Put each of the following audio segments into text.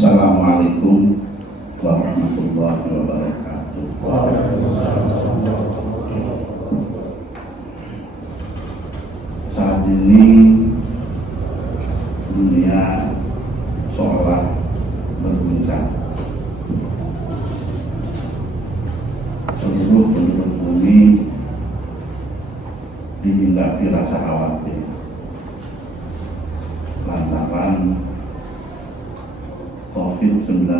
Assalamualaikum warahmatullahi wabarakatuh. Saat ini dunia seolah berguncang. Seluruh penduduk bumi dihinggapi rasa khawatir lantaran COVID-19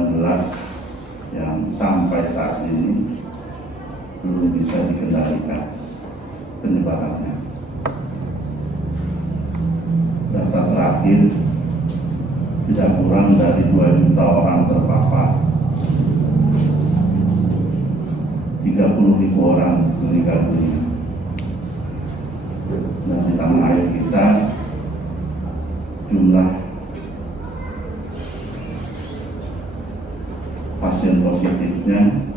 yang sampai saat ini belum bisa dikendalikan penyebarannya. Data terakhir tidak kurang dari 2 juta orang terpapar, 30.000 orang meninggal dunia. Dan di tanah air kita jumlah pasien positifnya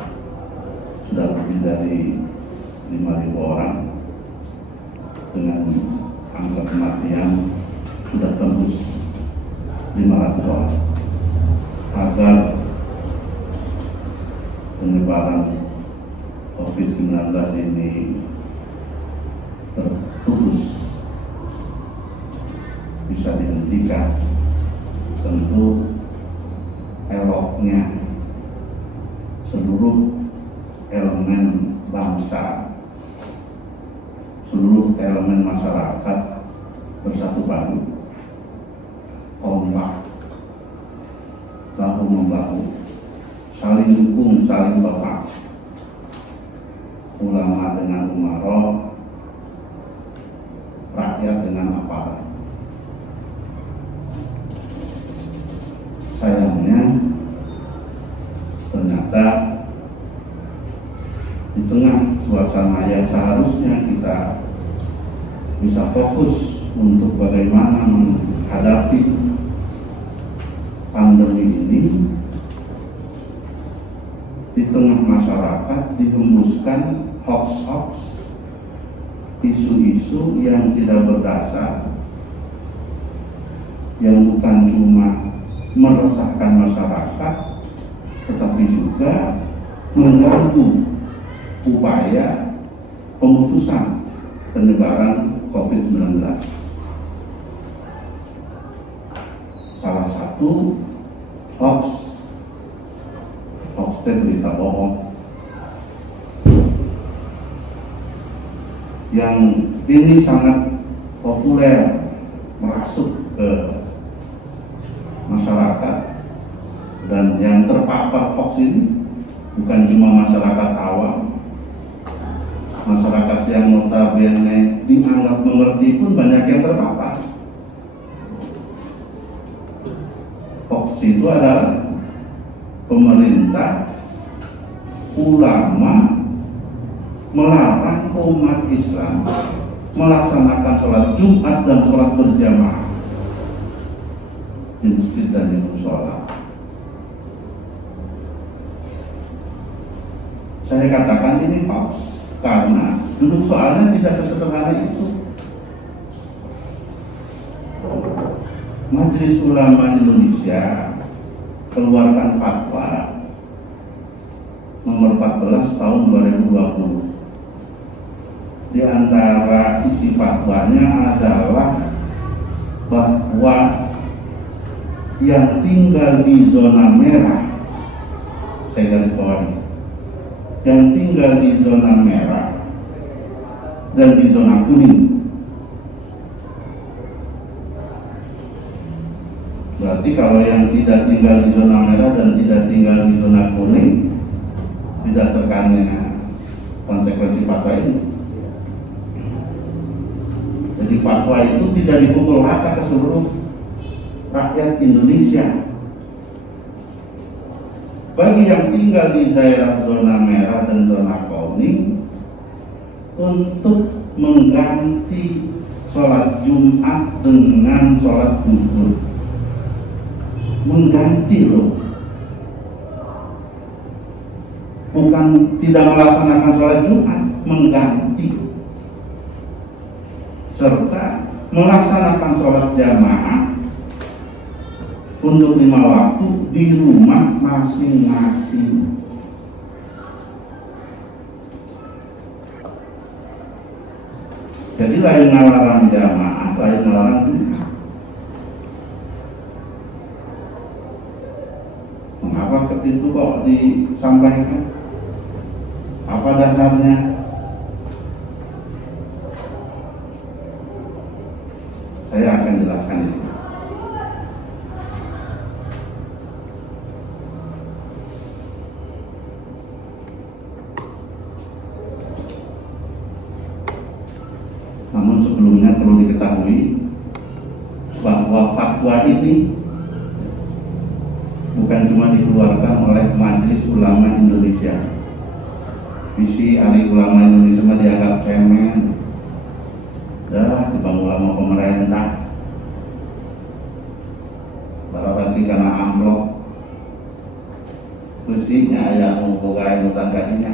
sudah lebih dari 5.000 orang dengan angka kematian sudah tembus 500 orang. Agar penyebaran COVID-19 ini terputus, bisa dihentikan, tentu eloknya seluruh elemen bangsa, seluruh elemen masyarakat bersatu padu, kompak, bahu membahu, saling dukung, saling berhak, ulama dengan umarok, rakyat dengan aparat. Sayangnya ternyata di tengah suasana yang seharusnya kita bisa fokus untuk bagaimana menghadapi pandemi ini, di tengah masyarakat dihembuskan hoax-hoax, isu-isu yang tidak berdasar, yang bukan cuma meresahkan masyarakat, tetapi juga mengganggu upaya pemutusan penyebaran COVID-19. Salah satu hoax berita bohong yang ini sangat populer merasuk ke masyarakat, dan yang terpapar hoax ini bukan cuma masyarakat awam, masyarakat yang notabene dianggap mengerti pun banyak yang terpapar. Hoax itu adalah pemerintah, ulama melarang umat Islam melaksanakan sholat Jumat dan sholat berjamaah di masjid dan di mushola. Saya katakan ini hoax karena duduk soalnya tidak sesederhana itu. Majelis Ulama Indonesia keluarkan fatwa nomor 14 tahun 2020. Di antara isi fatwanya adalah bahwa yang tinggal di zona merah, saya garis bawahi, yang tinggal di zona merah dan di zona kuning, berarti kalau yang tidak tinggal di zona merah dan tidak tinggal di zona kuning tidak terkena konsekuensi fatwa ini. Jadi fatwa itu tidak dipukul rata ke seluruh rakyat Indonesia. Bagi yang tinggal di daerah zona merah dan zona kuning, untuk mengganti sholat Jumat dengan sholat zuhur, mengganti loh, bukan tidak melaksanakan sholat Jumat, mengganti, serta melaksanakan sholat jamaah untuk 5 waktu di rumah masing-masing. Jadi lain melarang jamaah, lain melarang Jumat. Mengapa itu kok disampaikan? Apa dasarnya? Saya akan jelaskan itu. Namun sebelumnya perlu diketahui bahwa fatwa ini bukan cuma dikeluarkan oleh Majelis Ulama Indonesia. Visi ahli ulama Indonesia mah dianggap cemen. Dah dibang ulama pemerintah. Barang karena amplop. Besinya aya nu boga enutan kadinya.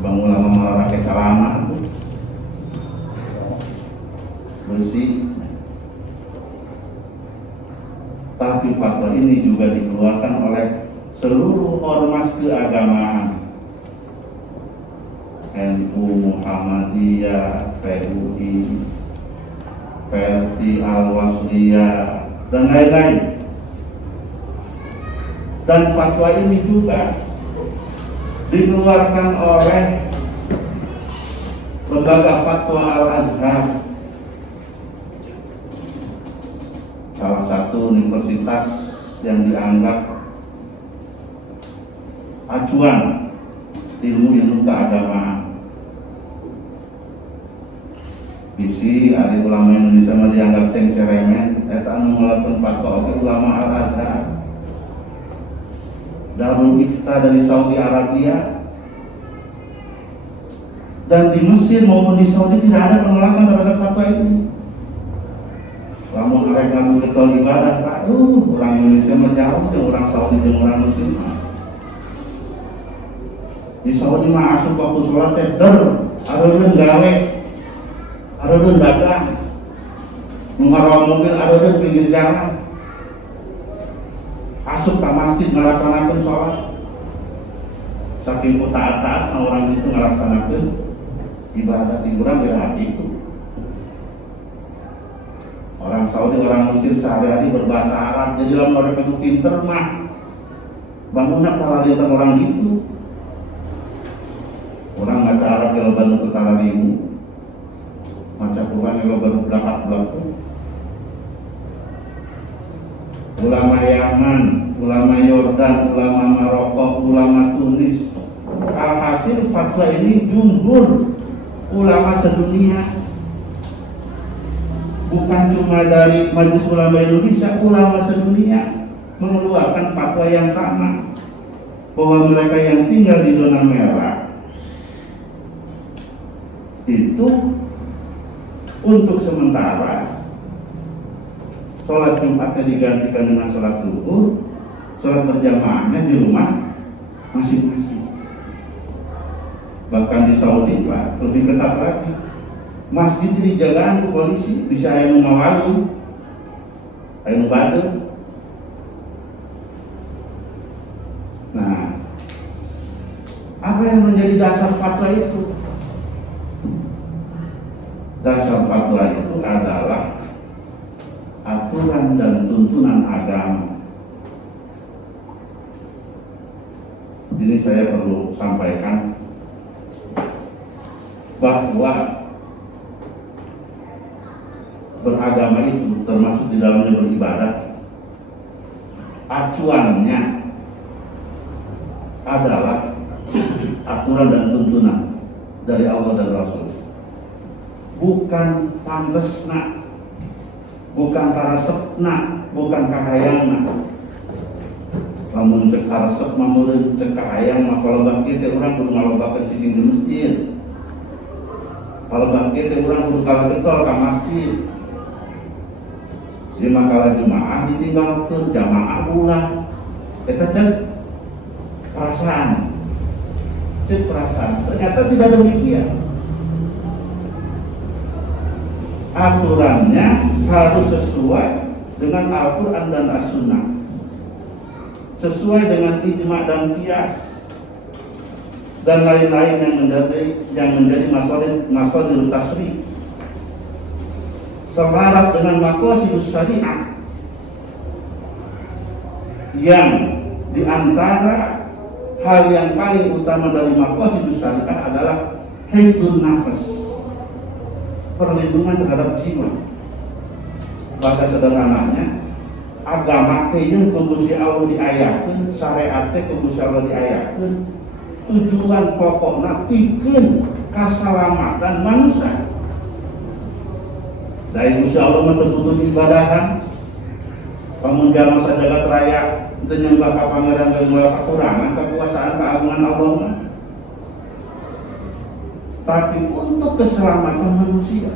Dibang ulama malah rakyat salama. Besi. Tapi fatwa ini juga dikeluarkan oleh seluruh ormas keagamaan. NU, Muhammadiyah, PUI, PLT, Al-Wasliyah, dan lain-lain. Dan fatwa ini juga dikeluarkan oleh Lembaga Fatwa Al-Azhar, salah satu universitas yang dianggap acuan ilmu keagamaan. Bisi ahli ulama Indonesia mah dianggap ceng-cerengan eta anu ngelakukan fatwa ke ulama Al-Azhar. Darul Ifta dari Saudi Arabia dan di Mesir maupun di Saudi tidak ada penolakan terhadap fatwa ini. Lamun arek ngaku getol ibadah Pak, orang Indonesia mah jauh jeung orang Saudi jeung orang Muslim. Di Saudi mah asup waktu sholat teh areun gawe, areun dagang, mengarah mobil areun pinggir jalan, asup ke masjid melaksanakan sholat. Saking taat-taat orang itu melaksanakan ibadah di urang hati itu. Orang Saudi, orang Mesir sehari-hari berbahasa Arab, jadi lamun mereka itu pinter mah bangunnya kalah di orang gitu. Orang ngaca Arab kalau bantu ke talalimu, maca Quran kalau baru belakang-belakang. Ulama Yaman, ulama Yordan, ulama Maroko, ulama Tunis. Alhasil fatwa ini jumhur ulama sedunia. Bukan cuma dari Majelis Ulama Indonesia, ulama sedunia mengeluarkan fatwa yang sama, bahwa mereka yang tinggal di zona merah itu untuk sementara sholat Jumatnya digantikan dengan sholat zuhur, sholat berjamaahnya di rumah masing-masing. Bahkan di Saudi Pak lebih ketat lagi, masjid dijagaan ke polisi, bisa yang mengawali, yang membadu. Nah, apa yang menjadi dasar fatwa itu? Dasar fatwa itu adalah aturan dan tuntunan agama. Ini saya perlu sampaikan bahwa beragama itu termasuk di dalamnya beribadah. Acuannya adalah aturan dan tuntunan dari Allah dan Rasul. Bukan pantesna, bukan karasepna, bukan kahayangna. Lamun cek karesep mamureun cek kahayang mah kalau bangkit teh urang kudu ngalobakeun cicing di masjid. Kalau bangkit teh urang kudu kagetol ka masjid. Jadi makalah jemaah ditinggalkeun jamaah ulah. Eta cek perasaan. Cek perasaan. Ternyata tidak demikian. Aturannya harus sesuai dengan Al-Quran dan As-Sunnah, sesuai dengan ijma' dan qiyas dan lain-lain yang menjadi masalah tasri', selaras dengan maqasidus syariah, yang diantara hal yang paling utama dari maqasidus syariah adalah hifdzun nafas, perlindungan terhadap jiwa. Bahasa sederhananya, agama teh ku Gusti Allah diayakeun, syariat teh ku Gusti Allah diayakeun, tujuan pokokna pikeun kasalamatan manusia. Dari Gusti Allah mah teu butuh ibadahan, pamun jalma sajagat raya teu nyembah ka pangeran geus kekurangan kekuasaan keagungan Allah mah. Tapi untuk keselamatan manusia.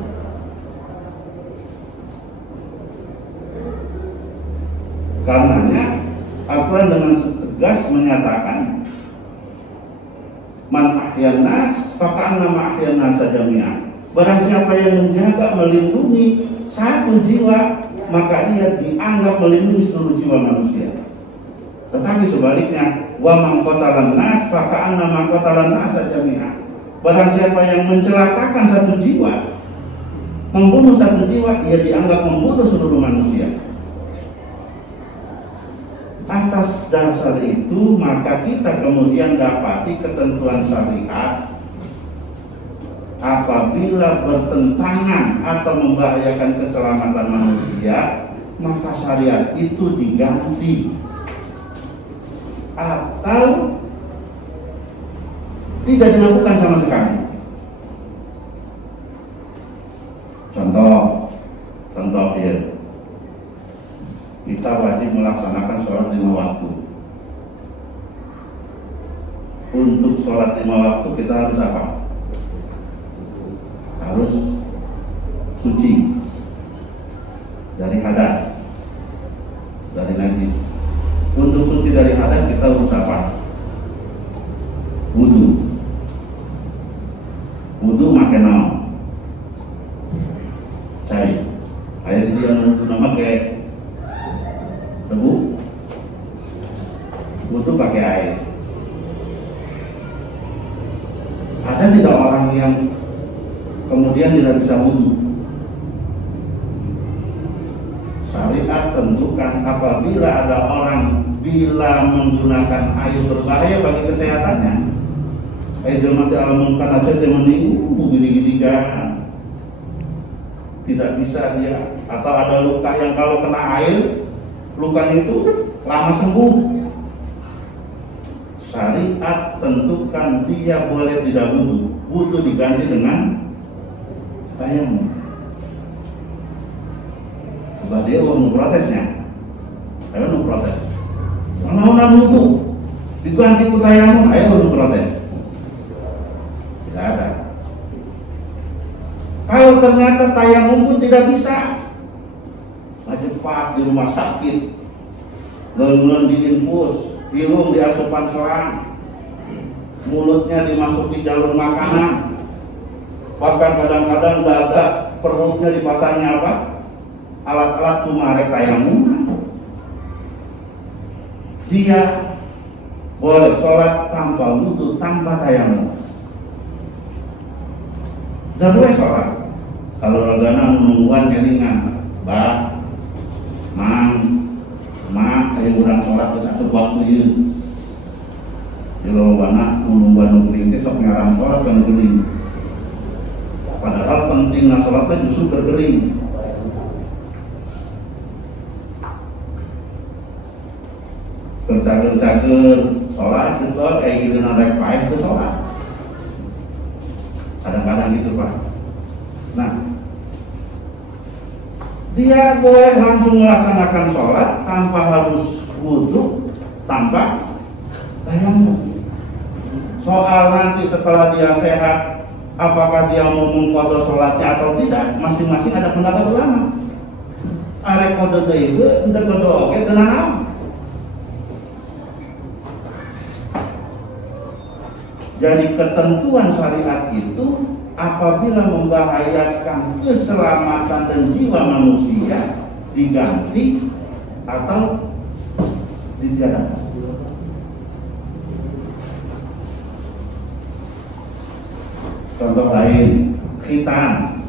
Karenanya Al-Quran dengan tegas menyatakan, man ahyan nas faka'annama ahyan nasa jami'an. Barang siapa yang menjaga, melindungi satu jiwa, maka ia dianggap melindungi seluruh jiwa manusia. Tetapi sebaliknya, wa man qatalan nas faka'annama qatalan nasa jami'an. Barang siapa yang mencelakakan satu jiwa, membunuh satu jiwa, ia dianggap membunuh seluruh manusia. Atas dasar itu, maka kita kemudian dapati ketentuan syariat apabila bertentangan atau membahayakan keselamatan manusia, maka syariat itu diganti atau tidak dilakukan sama sekali. Contoh ya, kita wajib melaksanakan sholat 5 waktu. Untuk sholat 5 waktu kita harus apa? Harus suci dari hadas, dari najis. Untuk suci dari hadas kita harus apa? Wudu. Wudu makan naon? Cai. Air dia wudu nama kayak tebu. Wudu pakai air. Ada tidak orang yang kemudian tidak bisa wudu? Syariat tentukan apabila ada orang bila menggunakan air berbahaya bagi kesehatannya, air mati alamun kan aja dia mending gini-gini kan, tidak bisa dia, atau ada luka yang kalau kena air lukanya itu lama sembuh. Syariat tentukan dia boleh tidak wudu, wudu diganti dengan tayamum. Coba dia mau protesnya, ayo mau protes. Mana wudu diganti ku tayamum, ayo mau protes. Tidak ada. Kalau ternyata tayamum pun tidak bisa, cepat di rumah sakit, lelun diinfus, hidung diasupan selang, mulutnya dimasuki jalur makanan, bahkan kadang-kadang dada perutnya dipasangnya apa? Alat-alat tumarek tayamum. Dia boleh sholat tanpa wudu, tanpa tayamum. Dan boleh sholat kalau ragana menungguan kelingan, bah, mang, ayo urang sholat ke satu waktu ini. Kalau bana menungguan nukling itu sok ngarang sholat kan gering. Padahal pentingnya sholatnya justru bergering. Kerja-kerja sholat itu kayak gitu narek paeh itu sholat. Kadang-kadang gitu Pak. Nah, dia boleh langsung melaksanakan sholat tanpa harus wudu, tanpa tayamum. Soal nanti setelah dia sehat, apakah dia mau mengqadha sholatnya atau tidak, masing-masing ada pendapat ulama. Arek qadha deui henteu qadha oge teu naon. Jadi ketentuan syariat itu apabila membahayakan keselamatan dan jiwa manusia, diganti atau ditiadakan. Contoh lain, khitan,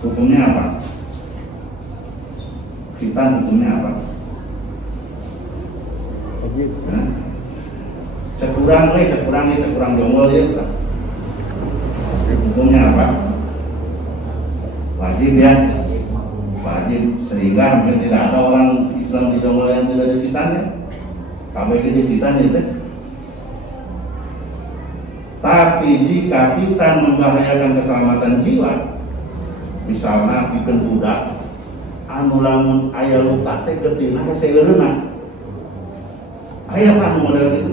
hukumnya apa? Khitan hukumnya apa? Nah, cekurang jonggol ya. Hukumnya apa? Wajib ya, wajib. Sehingga mungkin tidak ada orang Islam di jonggol yang tidak ada khitannya. Kabeh jadi khitan itu. Tapi jika khitan membahayakan keselamatan jiwa, misalnya bikin budak anu lamun aya luka teh getina seureuna. Aya kan model gitu.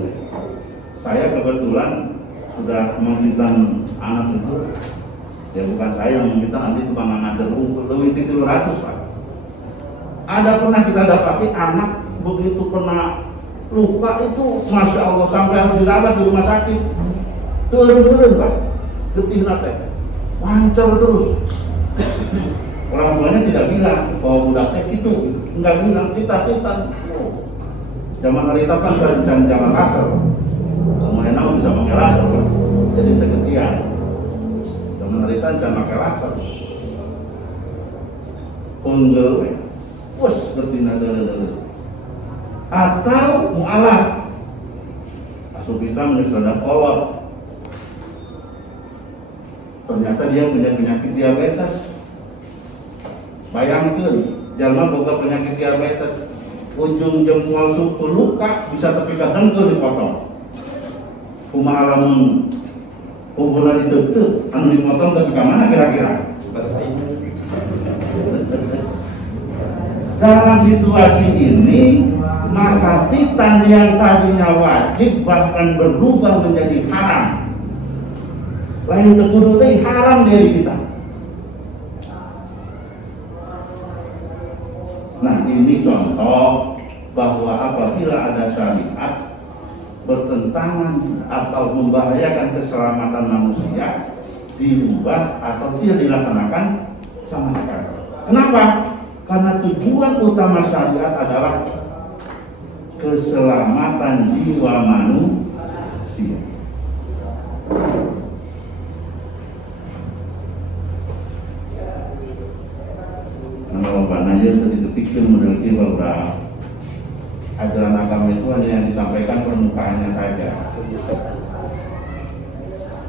Saya kebetulan sudah menghitan anak itu. Ya bukan saya yang menghitan, nanti tukang nganter lebih 300 Pak. Ada pernah kita dapati anak begitu kena luka itu, masya Allah, sampai harus dirawat di rumah sakit. Turun Pak, getina teh lancar terus. Orang tuanya tidak bilang bahwa budaknya itu, enggak bilang kita. Zaman hari kan zaman laser, kemudian aku bisa pakai laser, jadi tegetian. Zaman hari kan jangan pakai laser, punggel, push bertina dulu. Atau mualaf, asup Islam menyesal kolot. Ternyata dia punya penyakit diabetes. Bayangkan, jalma boga penyakit diabetes, ujung jempol suku luka bisa terpikat dengkul dipotong. Kumaha lamun hubungan ditutup, anu dipotong tapi ke mana kira-kira? Dalam situasi ini, maka khitan yang tadinya wajib bahkan berubah menjadi haram. Lain tekudu deui haram dari kita. Nah, ini contoh bahwa apabila ada syariat bertentangan atau membahayakan keselamatan manusia, dirubah atau tidak dilaksanakan sama sekali. Kenapa? Karena tujuan utama syariat adalah keselamatan jiwa manusia. Kalau Pak Najir tadi terpikir meneliti bahwa ajaran agama itu hanya yang disampaikan permukaannya saja.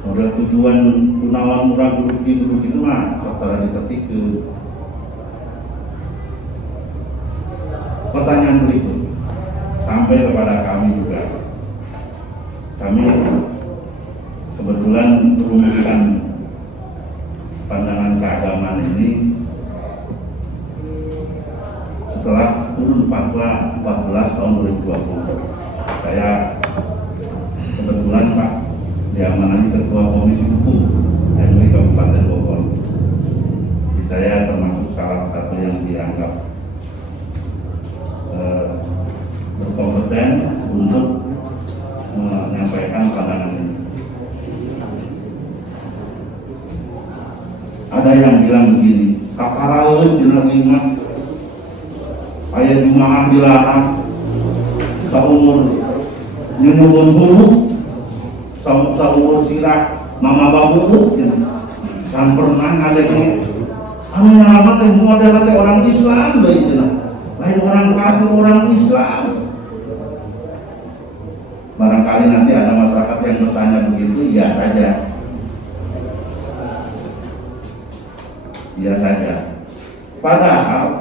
Model tujuan gunawan murah duduk itu mah setelah diterpikir. Pertanyaan berikut sampai kepada kami juga. Kami kebetulan merumuskan pandangan keagamaan ini setelah turun fatwa 14 tahun 2020. Saya kebetulan Pak diamanati Ketua Komisi Hukum MUI Kabupaten Bogor. Jadi saya termasuk salah satu yang dianggap berkompeten untuk menyampaikan pandangan ini. Ada yang bilang begini, kaparaeun cenah ingat aya jumaah dilarang saumur nyunyuhun hulu saumur sirah mama babu san pernah ngadenge anu nyalamat teh model teh orang Islam deui cenah. Lain orang kafir, orang Islam. Barangkali nanti ada masyarakat yang bertanya begitu, iya saja. Iya saja. Padahal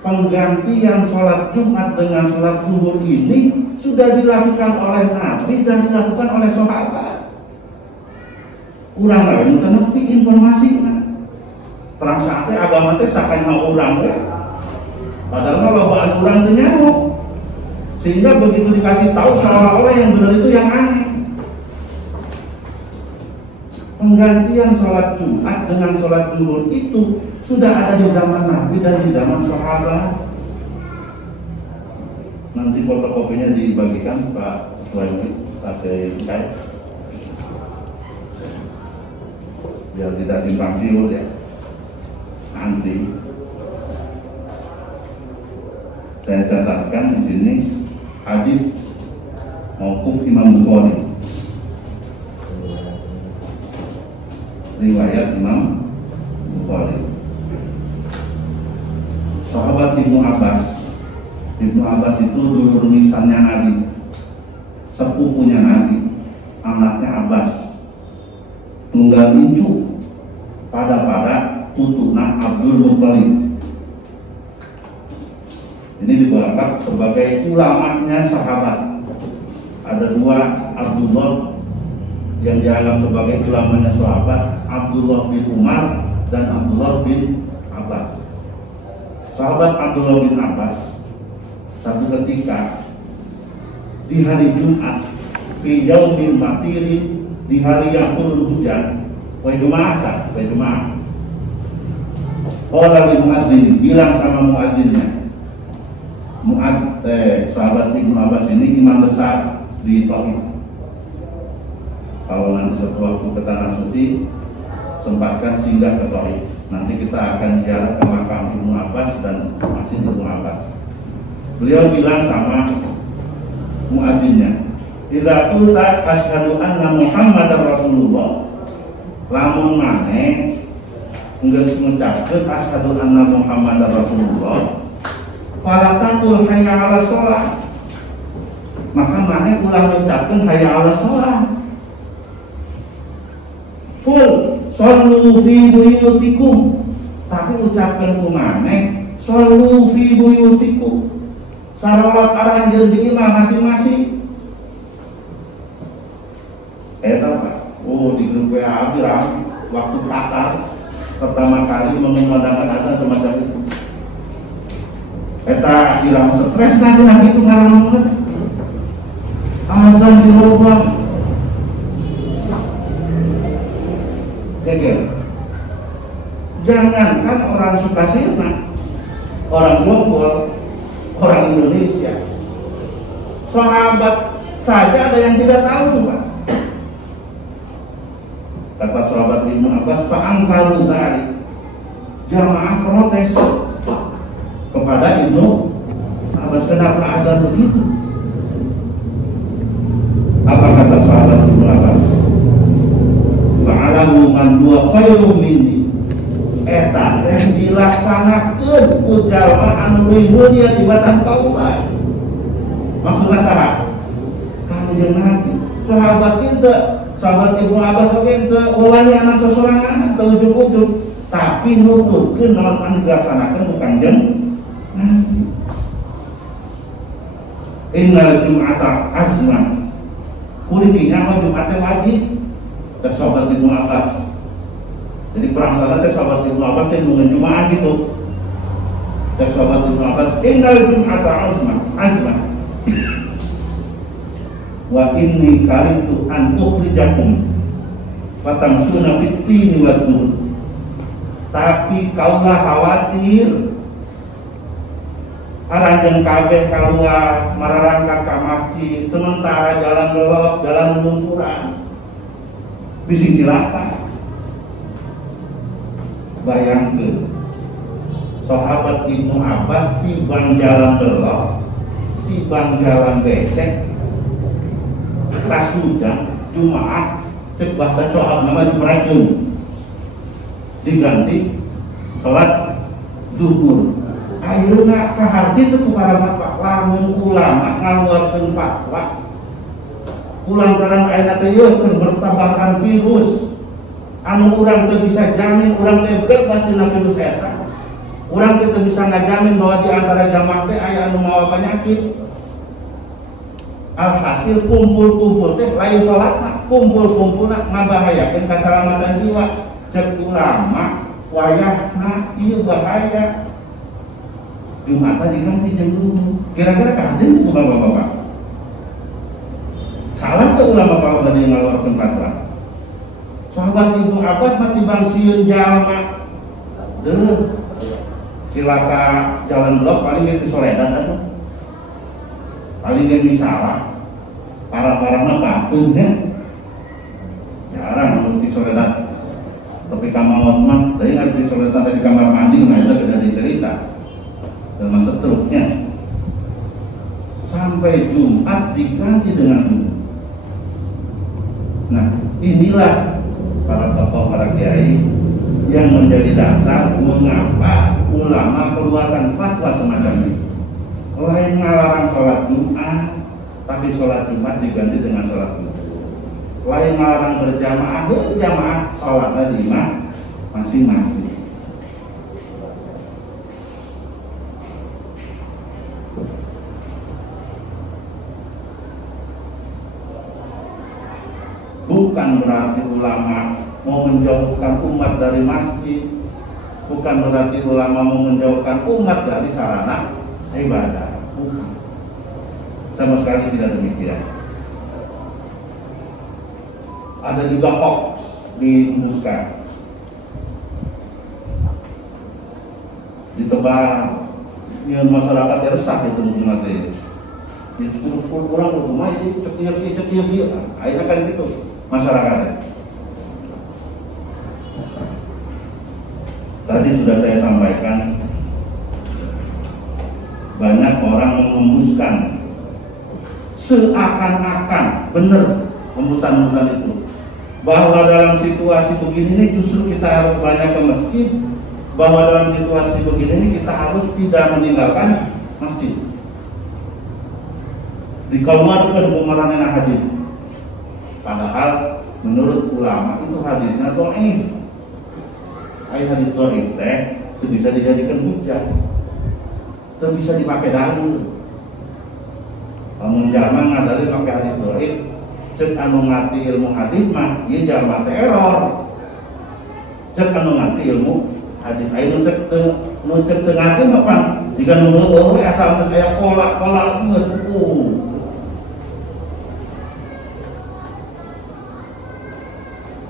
penggantian sholat Jumat dengan sholat zuhur ini sudah dilakukan oleh Nabi dan dilakukan oleh sahabat. Urang lain tenepi informasinya. Terang saatnya agama teh sakanya urang ya. Padahal bawaan urang teh nyamuk. Sehingga begitu dikasih tahu seolah-olah yang benar itu yang aneh. Penggantian sholat Jumat dengan sholat zuhur itu sudah ada di zaman Nabi dan di zaman sahabat. Nanti fotokopinya dibagikan Pak Ketua pakai saya biar tidak simpang siur ya. Nanti Saya catatkan di sini hadis mauquf Imam Bukhari, riwayat Imam Bukhari. Sahabat Ibnu Abbas itu dulur misalnya Nabi, sepupunya Nabi, anaknya Abbas, tunggal incu pada tutuna Abdul Muttalib. Ini dianggap sebagai ulamanya sahabat. Ada dua Abdullah yang dianggap sebagai ulamanya sahabat, Abdullah bin Umar dan Abdullah bin Abbas. Sahabat Abdullah bin Abbas satu ketika di hari Jumat, fi yaumin matirin, di hari yang turun hujan, wa Jumat. Qala lil muadzin, bilang sama muadzinnya. Sahabat Ibnu Abbas ini imam besar di Thaif. Kalau nanti suatu waktu ke Tanah Suci, sempatkan singgah ke Thaif. Nanti kita akan ziarah ke makam Ibnu Abbas dan Masjid Ibnu Abbas. Beliau bilang sama muadzinnya, "Idza qulta asyhadu anna Muhammadar Rasulullah." Lamun maneh geus ngucapkeun asyhadu anna Muhammadar Rasulullah, fala taqul hayya 'alas shalah. Maka maneh ulang ngucapkeun hayya 'alas shalah. Qul shallu fi buyutikum. Tapi ucapkeun ku maneh shallu fi buyutikum. Sarolat aranjeun di imah masing-masing. Eta Pak, di grup WA abdi waktu Qatar pertama kali mengumandangkan ada semacam itu. Eta hilang stres nanti itu ngaran azan dirubah. Geger. Jangankan orang Sukasirna, orang Bogor, orang Indonesia, sahabat saja ada yang tidak tahu, Pak. Kata sahabat Ibnu Abbas, fa'angkaru dzalik. Jamaah protes kepada Ibnu Abbas, kenapa ada begitu? Apa kata sahabat Ibnu Abbas? Fa'alamu man huwa khairum minni. Eta teh dilaksanakeun ku jalma anu leuwih mulia tibatan kaula. Maksudna saha? Kanjeng Nabi. Sahabat kita, sahabat Ibnu Abbas oge teu wani anak sosorangan teu ujug-ujug, tapi nuturkeun naon anu dilaksanakeun ku Kanjeng Nabi. Innal jum'ata azman. Kurinya mah Jumat teh wajib. Cek sahabat Ibnu Abbas. Jadi perang salat teh sahabat Ibnu Abbas teh nunggu Jumat gitu. Cek sahabat Ibnu Abbas, innal jum'ata azman. Wa inni karitu an ukhrijakum fatamsuna fit tini wad dur. Tapi kaulah khawatir aranjeun kabeh kaluar mararangkat ka masjid sementara jalan belok, jalan lumpuran bisi cilaka. Bayangkeun sahabat Ibnu Abbas tibang jalan belok, tibang jalan becek, tas hujan, Jumat, cek bahasa cohab nama diperajun, diganti sholat zuhur. Ayeuna kaharti teu ku para bapak, lamun ulama ngaluarkeun fatwa, ulang karang ayeuna teh yeuh bertambahan virus, anu urang teu bisa jamin urang teh bebas tina virus eta. Urang teh teu bisa ngajamin bahwa di antara jamaah teh aya anu mawa penyakit. Alhasil kumpul-kumpul teh lain salatna, kumpul-kumpulna ngabahayakeun kasalamatan jiwa. Cek ulama wayahna ieu bahaya. Jumatan diganti jeung dulu. Kira-kira kaden ku bapak-bapak. Salah ke ulama kalau bade ngaluarkeun fatwa. Sahabat Ibnu Abbas mah tibang sieun jalma. Deuh. Cilaka jalan blok paling ge soledan atuh. Paling ge salah. Para-parana patuh nya. Jarang nu di soledan. Tapi kamawat mah tadi nggak di soledan di kamar mandi mah ada beda cerita. Termasuk truknya sampai Jumat diganti dengan Jumat. Nah, inilah para tokoh, para kiai yang menjadi dasar mengapa ulama keluarkan fatwa semacam ini. Lain melarang sholat Jumat, tapi sholat Jumat diganti dengan sholat Jumat. Lain melarang berjamaah sholatnya di imam masing-masing. Bukan berarti ulama mau menjauhkan umat dari masjid, bukan berarti ulama mau menjauhkan umat dari sarana ibadah, bukan. Sama sekali tidak demikian. Ada juga hoax dihembuskan, ditebar, ya masyarakat resah itu mungkin nanti. Itu kurang rumah itu cek dia, akhirnya kan gitu masyarakatnya. Tadi sudah saya sampaikan, banyak orang mengembuskan seakan-akan benar hembusan-hembusan itu, bahwa dalam situasi begini ini justru kita harus banyak ke masjid, bahwa dalam situasi begini ini kita harus tidak meninggalkan masjid. Dikeluarkan pemeranan hadis, padahal menurut ulama itu hadisnya dhaif. Hadis dhaif itu bisa dijadikan hujah, itu bisa dipakai dalil. Kalau jaman ngadali pakai hadis dhaif, cek anu ngerti ilmu hadis mah ieu jalma teror. Cek anu ngerti ilmu hadis, anu cek teu ngerti mah pan jika nu heueuh we asal geus aya kolak-kolak geus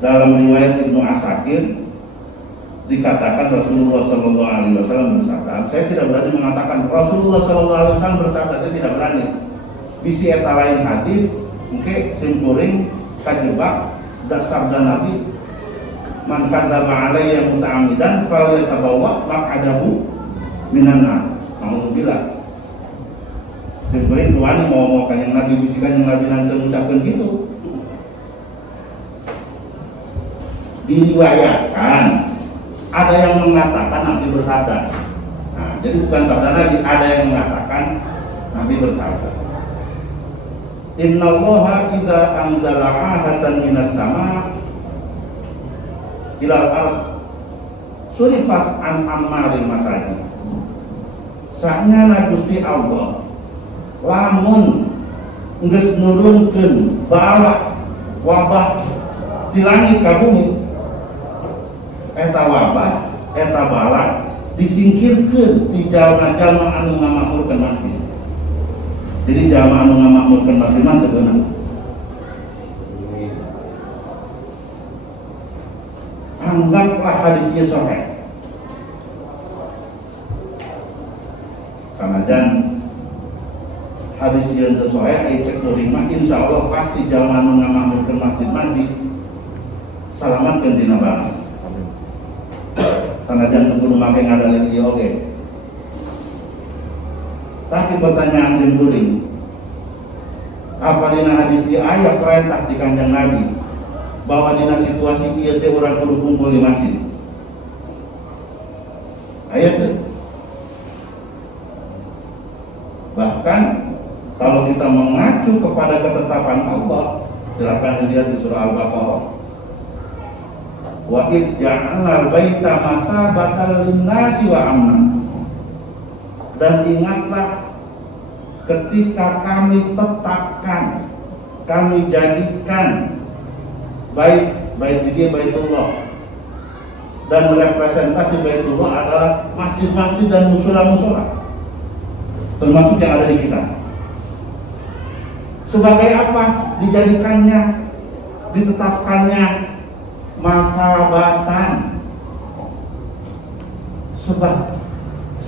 Dalam riwayat Ibnu Asakir dikatakan Rasulullah Shallallahu Alaihi Wasallam bersabda, saya tidak berani mengatakan Rasulullah Shallallahu Alaihi Wasallam bersabda, saya tidak berani. Bisi eta lain hadis, mungkin simpuring kajebak dasar dan Nabi, man kadzaba alayya muta'ammidan falyatabawwa maq'adahu minan nar. Mau bilang, simpuring tuani mau kan yang Nabi bisikan yang Nabi nanti mengucapkan gitu. Diriwayatkan ada yang mengatakan Nabi bersabda. Nah, jadi bukan sabda Nabi, ada yang mengatakan Nabi bersabda. Innallaha idza anzala 'ahatan minas sama' ilal ard surifat an ammaril masajid. Saenyana Gusti Allah lamun geus nurunkeun bala wabah di langit ka bumi, eta wabah, eta bala disingkirkeun ti jalma-jalma anu ngamakmurkeun masjid. Jadi jalma anu ngamakmurkeun masjid mah teu beunang. Anggaplah hadis ieu sahih. Sanajan hadis ieu teu sahih aya cek kuring mah insyaallah pasti jalma anu ngamakmurkeun masjid mah disalamatkeun tina bala. Sanajan kudu make ngadalin ieu oge. Tapi pertanyaan jemburing, apa dina hadis ieu aya perintah di Kanjeng Nabi bahwa dina situasi ieu teh urang kudu kumpul di masjid? Aya teu? Bahkan kalau kita mengacu kepada ketetapan Allah, silakan dilihat di surah Al-Baqarah. Wa id ja'alnal baita masabatan lin-nasi wa amna. Dan ingatlah ketika kami tetapkan, kami jadikan bait dia Baitullah, dan representasi Baitullah adalah masjid-masjid dan musola-musola, termasuk yang ada di kita. Sebagai apa dijadikannya, ditetapkannya masabatan?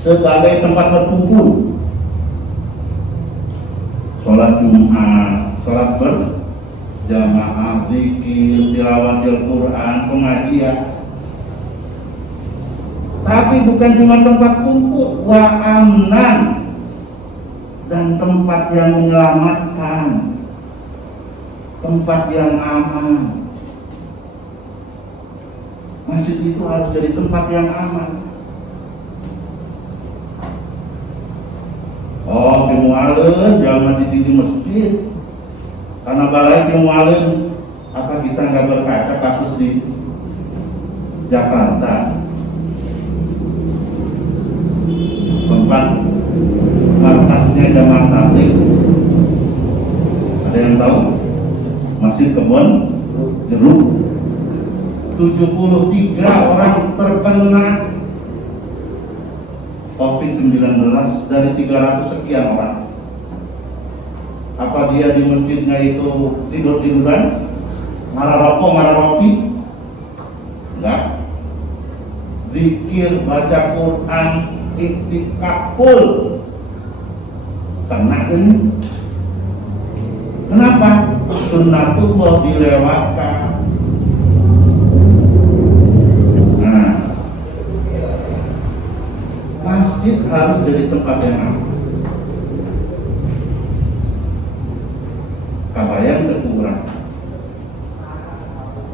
Sebagai tempat berkumpul, sholat Jumat, sholat berjamaah, zikir, tilawatil Quran, pengajian. Tapi bukan cuma tempat kumpul, wa amnan, dan tempat yang menyelamatkan, tempat yang aman. Masjid itu harus jadi tempat yang aman. Oh, kemualen jangan di masjid karena balai kemualen. Apa kita nggak berkaca kasus di Jakarta, tempat markasnya Jamaah Tabligh? Ada yang tahu? Masjid Kebon Jeruk, 73 orang terkena COVID-19 dari 300 sekian orang. Apa dia di masjidnya itu tidur-tiduran, marah rokok, marah roti? Enggak. Zikir, baca Quran, iktikaful. Kena ini. Kenapa? Sunnatullah dilewatkan. Nah, masjid harus jadi tempat yang aman. Kabayang kekurang.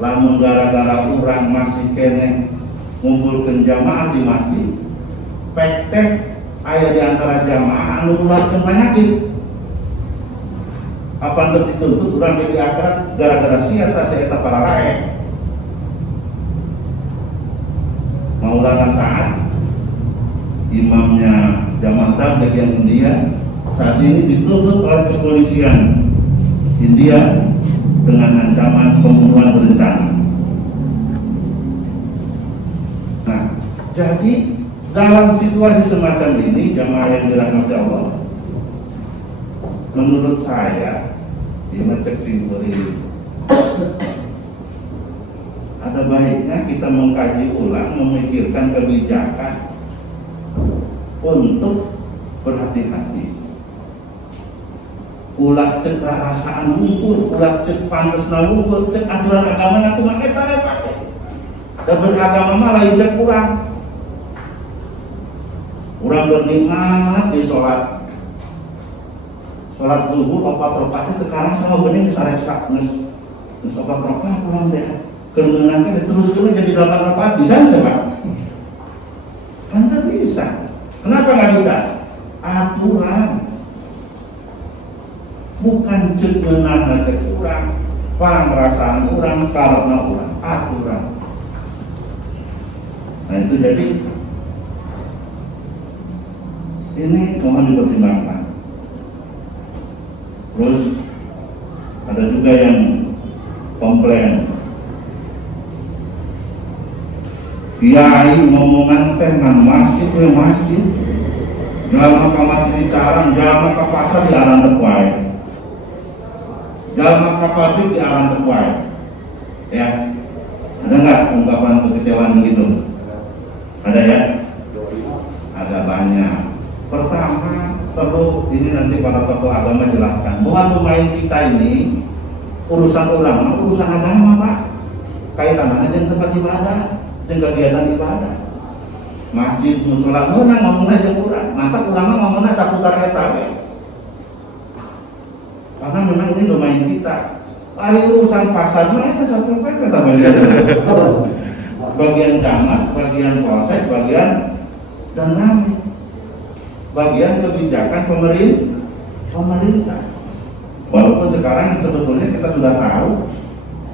Lamun gara-gara orang masih kene ngumpulkan jamaah di masjid, pektek ayah di antara jamaah anu nularkeun penyakit. Apa teu dituntut urang jadi akhirat gara-gara sia ta saeta para rakyat. Maulana Sa'ad, imamnya Jamaah Tabligh yang India, saat ini dituntut oleh kepolisian India dengan ancaman pembunuhan berencana. Nah, jadi dalam situasi semacam ini, jamaah yang dirahmati Allah, menurut saya, dia ngecek simpuri, ada baiknya kita mengkaji ulang, memikirkan kebijakan untuk berhati-hati. Ulah cek rasaan ngumpul, ulah cek pantasna ngumpul, cek aturan agama aku mah eta ya pakai. Da beragama mah lain cek kurang. Urang bernikmat di sholat zuhur 4 rakaat sekarang sama bening sareksa geus 4 rakaat urang teh. Keunaan teh teruskeun jadi 8 rakaat bisa enggak, Pak? Kan tak bisa. Kenapa nggak bisa? Aturan. Bukan cek meunang cek kurang, pangrasaan kurang, karena kurang, aturan. Nah itu jadi ini mohon dipertimbangkan. Terus ada juga yang komplain, kiai ngomongan teh ngan masjid masjid, jalma ka masjid dicarang, jalma ka pasar diarang teu wae. Jalma kapabrik di alam terkuat, ya. Ada nggak ungkapan kekecewaan begitu? Ada ya? Ada banyak. Pertama, perlu ini nanti para tokoh agama jelaskan bahwa pemain kita ini urusan ulama, urusan agama, Pak. Kaitannya dengan tempat ibadah, dengan kegiatan ibadah. Masjid, musola, mana ngomongnya jeung urang, mata ulama ngomongnya saputar eta we. Karena memang ini domain kita. Hari urusan pasar mah itu satu kata bagian camat, bagian polsek, bagian dan rame, bagian kebijakan pemerintah. Walaupun sekarang sebetulnya kita sudah tahu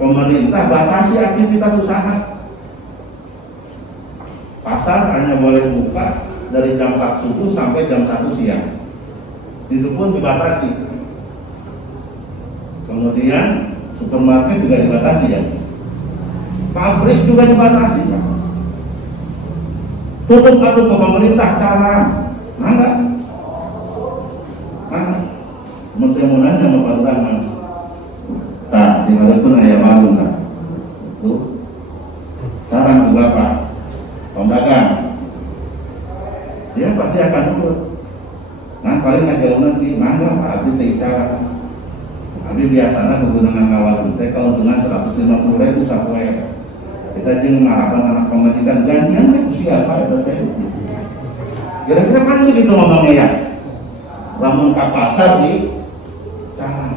pemerintah batasi aktivitas usaha. Pasar hanya boleh buka dari jam 4 subuh sampai jam 1 siang. Itu pun dibatasi. Kemudian supermarket juga dibatasi ya. Pabrik juga dibatasi ya. Tutup atuh ke pemerintah cara mana? Mau saya mau nanya sama Pak Rahman. Tak, di hari pun ayah baru tak. Tuh, cara juga Pak pedagang. Dia pasti akan turut. Nah paling aja nanti mangga Pak abdi cara. Tapi biasanya menggunakan ngawal teh kalau dengan 150.000 satu ekor. Kita jeung ngarapan anak pematikan gantian teh siapa eta teh. Kira-kira kan begitu ngomongnya ya. lamun ka pasar di cara.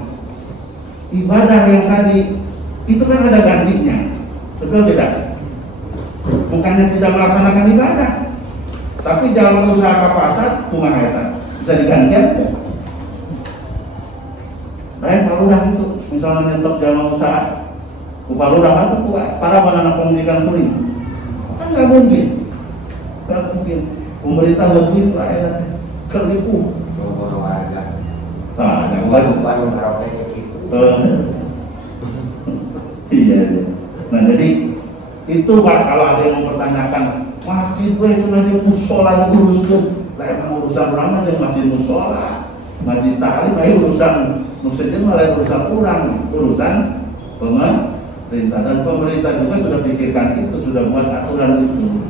Ibadah yang tadi itu kan ada gantinya, betul tidak? Bukannya tidak melaksanakan ibadah, tapi jalan usaha ke pasar kumaha eta bisa diganti aja. Paludah itu misalnya nyetok jalan usaha paludah itu para anak pendidikan kuring kan nggak mungkin pemerintah lebih lah ya kelipu yang baru iya. Nah jadi itu Pak, kalau ada yang mempertanyakan masjid gue itu lagi musola diuruskan, lah emang urusan orang aja masjid musola, majlis taklim ayo urusan masjid malah urusan kurang, urusan pemerintah, dan pemerintah juga sudah pikirkan itu, sudah buat aturan itu.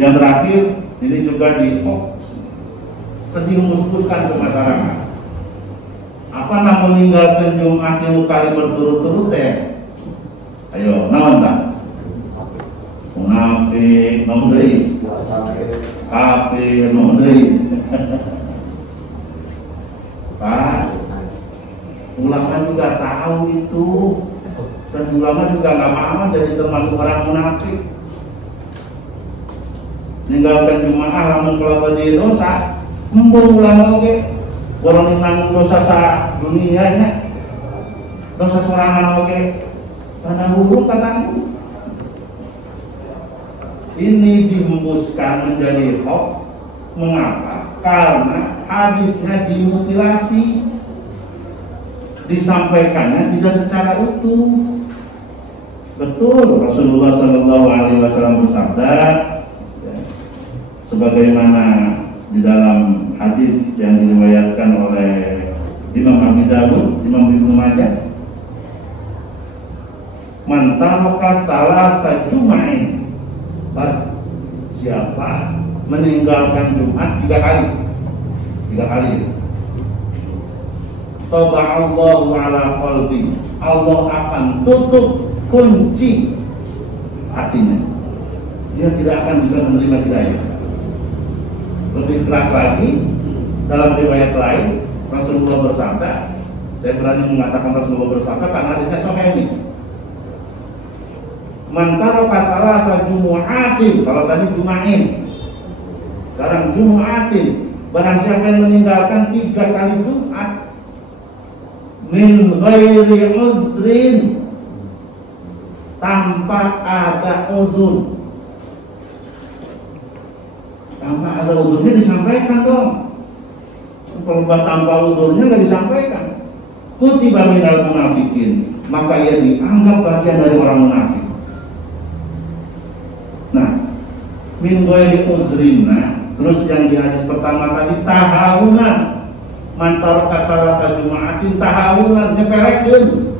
Yang terakhir ini juga dihumus-humuskan ke masyarakat. Apa nama meninggalkan Jumat 3 kali berturut-turut teh? Ayo, naon tak? Munafik, naon deui? Kafir, naon deui? Pak, ulama juga tahu itu, dan ulama juga nggak apa-apa jadi termasuk orang munafik. Meninggalkan Jumat lamun kelapa di dosa, mumpung ulama oke, orang nanggung dosa sa dunianya, dosa sorangan oke. Tanah huruf katamu ini dihembuskan menjadi hoax. Mengapa? Karena hadisnya dimutilasi, disampaikannya tidak secara utuh. Betul, Rasulullah Shallallahu Alaihi Wasallam bersabda, sebagaimana di dalam hadis yang diriwayatkan oleh Imam Abi Dawud, Imam Ibnu Majah, man taraka salasa jum'ain, siapa meninggalkan Jumat 3 kali, taba'allahu ala qalbi, Allah akan tutup kunci hatinya, dia tidak akan bisa menerima hidayah. Lebih keras lagi, dalam riwayat lain Rasulullah bersabda, saya berani mengatakan Rasulullah bersabda karena hadisnya sahih. Man taraka salasa jumu'atin, kalau tadi Juma'in, sekarang Jumu'atin, barang siapa yang meninggalkan 3 kali Jumat min ghairi udhrin, tanpa ada uzur. Tanpa ada uzurnya disampaikan dong. Kalau tanpa uzurnya nggak disampaikan, kutiba minal munafikin, maka ia dianggap bagian dari orang munafik. Nah, min ghairi udhrina, terus yang di hadis pertama tadi tahawunan, mantar kata Jumaatin tahawunan, nyepelekeun.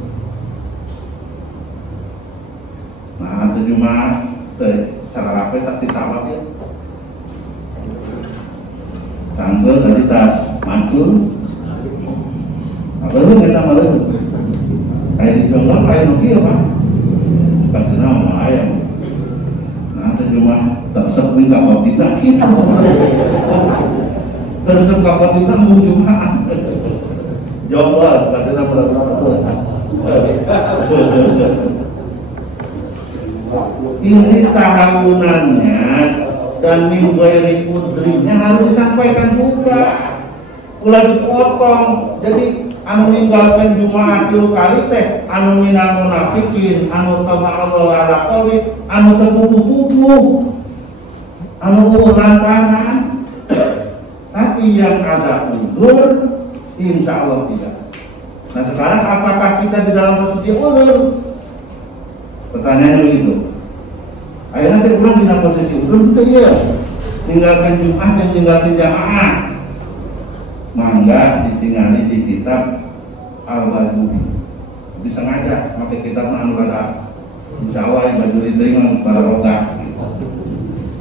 Nah, itu Jumat cara rapi tas disawat ya. Canggel tadi tas mancul. Apa lu kita malu? Kayak di jonggol kayak nuki apa? Kasih nama ayam. Cuma tersep nih kapal tidak kita tersep kapal kita mau Jumat jawab kasih nama ini tahawunannya dan minggu udrinya harus disampaikan juga, ulah dipotong. Jadi anu ninggalkan Jumat 3 kali teh anu minal munafikin, anu taba'allahu ala qalbi, anu terbuku-buku, anu lantaran. Tapi yang ada uzur insya Allah tidak. Nah sekarang apakah kita di dalam posisi uzur? Pertanyaannya begitu. Ayo nanti kurang di dalam posisi uzur itu ya, tinggalkan Jumat dan tinggalkan jamaah. Mangga ditinggali di kitab Al-Bajuri, bisa ngajak pakai kitab anu rada insya Allah Bajuri dengan para roga.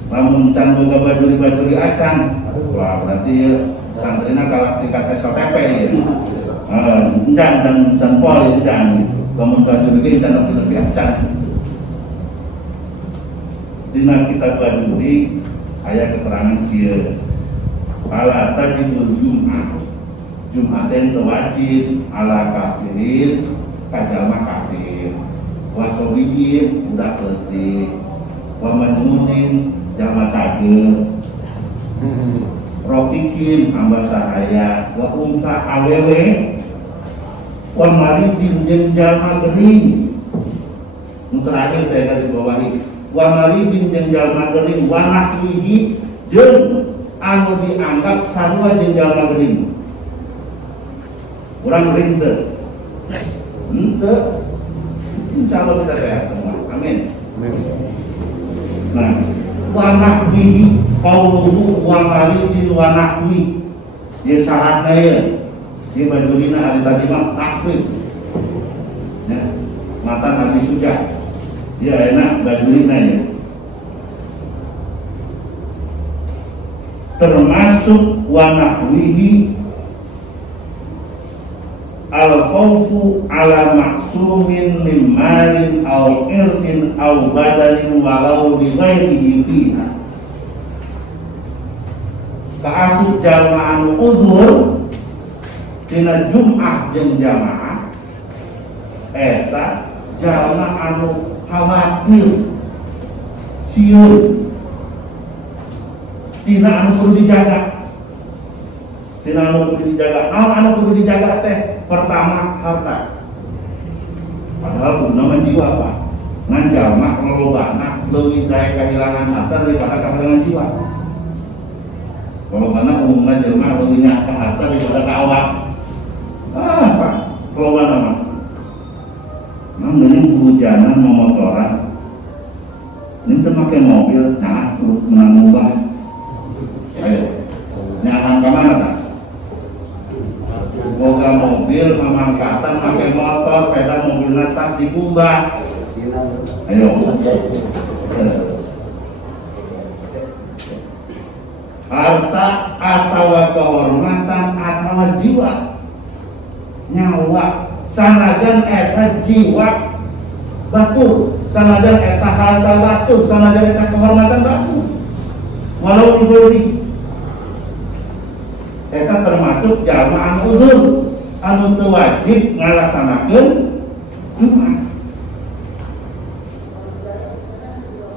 Namun can boga bajuri acan, wah berarti ya santrina kalau tingkat SLTP ya, encan dan pol ya encan, namun bajuri ini encan lebih acan. Dina kitab Bajuri ayat keterangan sia Fala tajibul Jum'ah. Jumaten wajib ala kafirin kajalma kafir. Wasobiyin udah letih. Wa majnunin jalma cageur. Rokikin hamba sahaya. Wa unsa awewe. Wa maridin jeung jalma gering. Terakhir saya garis bawahi. Wa maridin jeung jalma gering wa nahwihi jeung anu dianggap sarua jeung jalma gering. Urang gering teu? Henteu. Insyaallah kita sehat semua. Amin. Nah, wa nahwihi qauluhu wa maridin wa nahwi. Dia syaratna ya. Di bajulina ari tadi mah takfir. Ya. Matan Nabi Sujah. Dia enak bajulina ya. Termasuk wa nahwihi al-khawfu ala maksumin min malin aw irdin aw badanin walau li ghairihi fiha. Kaasuk jalma anu uzur dina Jum'ah jeung jamaah eta jalma anu khawatir siun tina anu kudu dijaga. Tina anu kudu dijaga. Anu kudu dijaga teh pertama harta. Padahal guna mah jiwa Pak. Ngan jalma lolobana leuwih daek kahilangan harta daripada kahilangan jiwa. Lolobana umumna jelema leuwih nyaka harta daripada kaawak. Pak, lolobana mah. Namanya hujanan memotoran. Ini teu make mobil, nah turut menang mubah. Ayo. Nyahan ka mana tak? Boga mobil memangkatan pakai motor, peda mobilnya tas dikumbah. Ayo. Harta atau kehormatan atau jiwa, nyawa, sanajan eta jiwa batu, sanajan eta harta batu, sanajan eta kehormatan batu. Walau dibeli eta termasuk jalma anu uzur anu teu wajib ngalaksanakeun Jumat.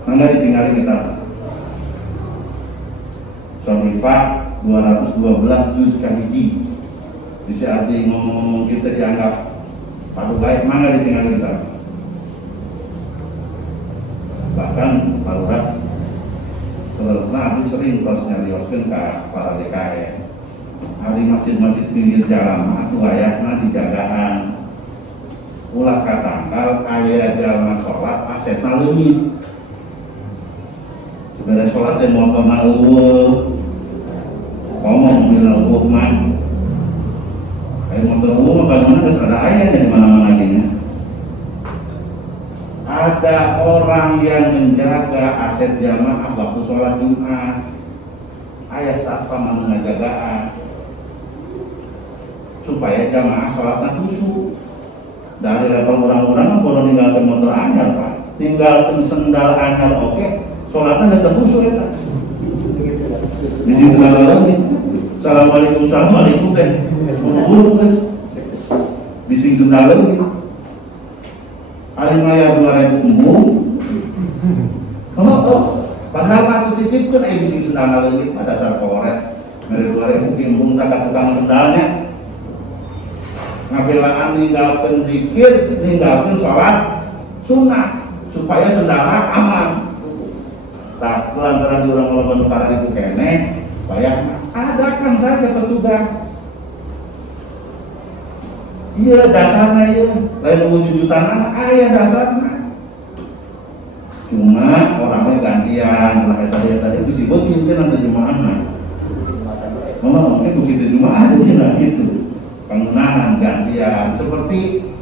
Mangga ditinggali kita. Sorifah 212 juz kahiji. Bisa arti ngomong-ngomong kita dianggap padu baik, mangga ditinggali kita. Bahkan palurat seterusnya abdi sering tos nyarioskeun ka para DKM. Hari masjid-masjid pinggir jalan atuh ayatna dijagaan. Ulah katangkal aya jalma salat asetna leungit. Sebenarnya salat teh motorna eueuh. Ngomong mobilna eueuh mah. Aya motor eueuh mah bagaimana geus ada aya di mana-mana dinya. Ada orang yang menjaga aset jamaah waktu sholat Jumat. Aya satpam anu ngajagaan supaya jamaah sholatna khusyuk. Dari level orang-orang kalau ninggalkan motor anyar Pak, ninggalkan sendal anyar oke, sholatnya nggak terkhusyuk ya Pak. Bising sendal lagi, assalamualaikum assalamualaikum kan, buru-buru kan, bising sendal lagi. Hari maya 2000 embung, padahal matu titip kan bising sendal lagi pada dasar koret, dari 2000 embung tak tukang sendalnya. Ngabelaan ninggalkan zikir, ninggalkan sholat sunnah supaya sendala aman. Tak lantaran di orang ngelawan para itu kene, supaya adakan saja petugas. Iya dasarnya ya, lain wujudutan ayah dasarnya. Cuma orangnya gantian, lah tadi bisa buat kita nanti jemaahnya. Mama mungkin begitu jemaah aja gitu. Penggunaan gantian seperti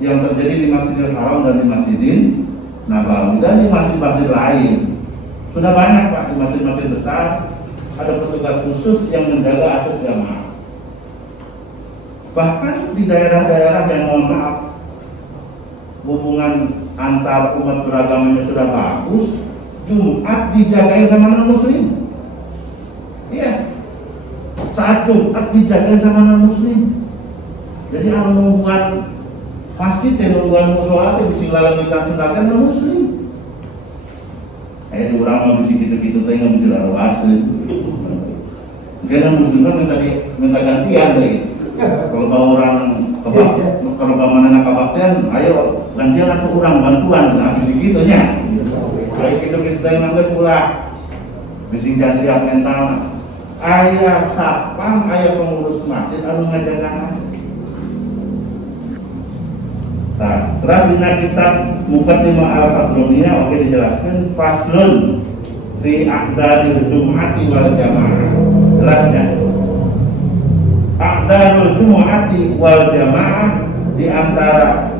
yang terjadi di Masjidil Haram dan di Masjidil Nabawi dan di masjid-masjid lain. Sudah banyak Pak, di masjid-masjid besar ada petugas khusus yang menjaga aset jamaah. Bahkan di daerah-daerah yang mohon maaf hubungan antar umat beragamanya sudah bagus, Jumat dijagain sama non muslim. Iya. saat Jumat dijagain sama non muslim. Jadi kalau membuat masjid yang membuat musola itu bisa lalamikan sedangkan non muslim. Di orang mau bisa gitu-gitu teh nggak bisa lalu hasil. Karena muslim kan minta gantian deh. Kalau mau orang kalau mana kabaktian, ayo gantian atau orang bantuan, nah bisa gitunya. Ayo gitu-gitu teh nggak sekolah. Bisa jangan siap mental. Ayah sapang, ayah pengurus masjid, lalu ngajakan masjid. Nah, terus di kitab Muqaddimah Al-Qadrumiyah oke dijelaskan faslun fi aqdadil jum'ati wal jamaah. Jelasnya. Aqdadul jum'ati wal jamaah di antara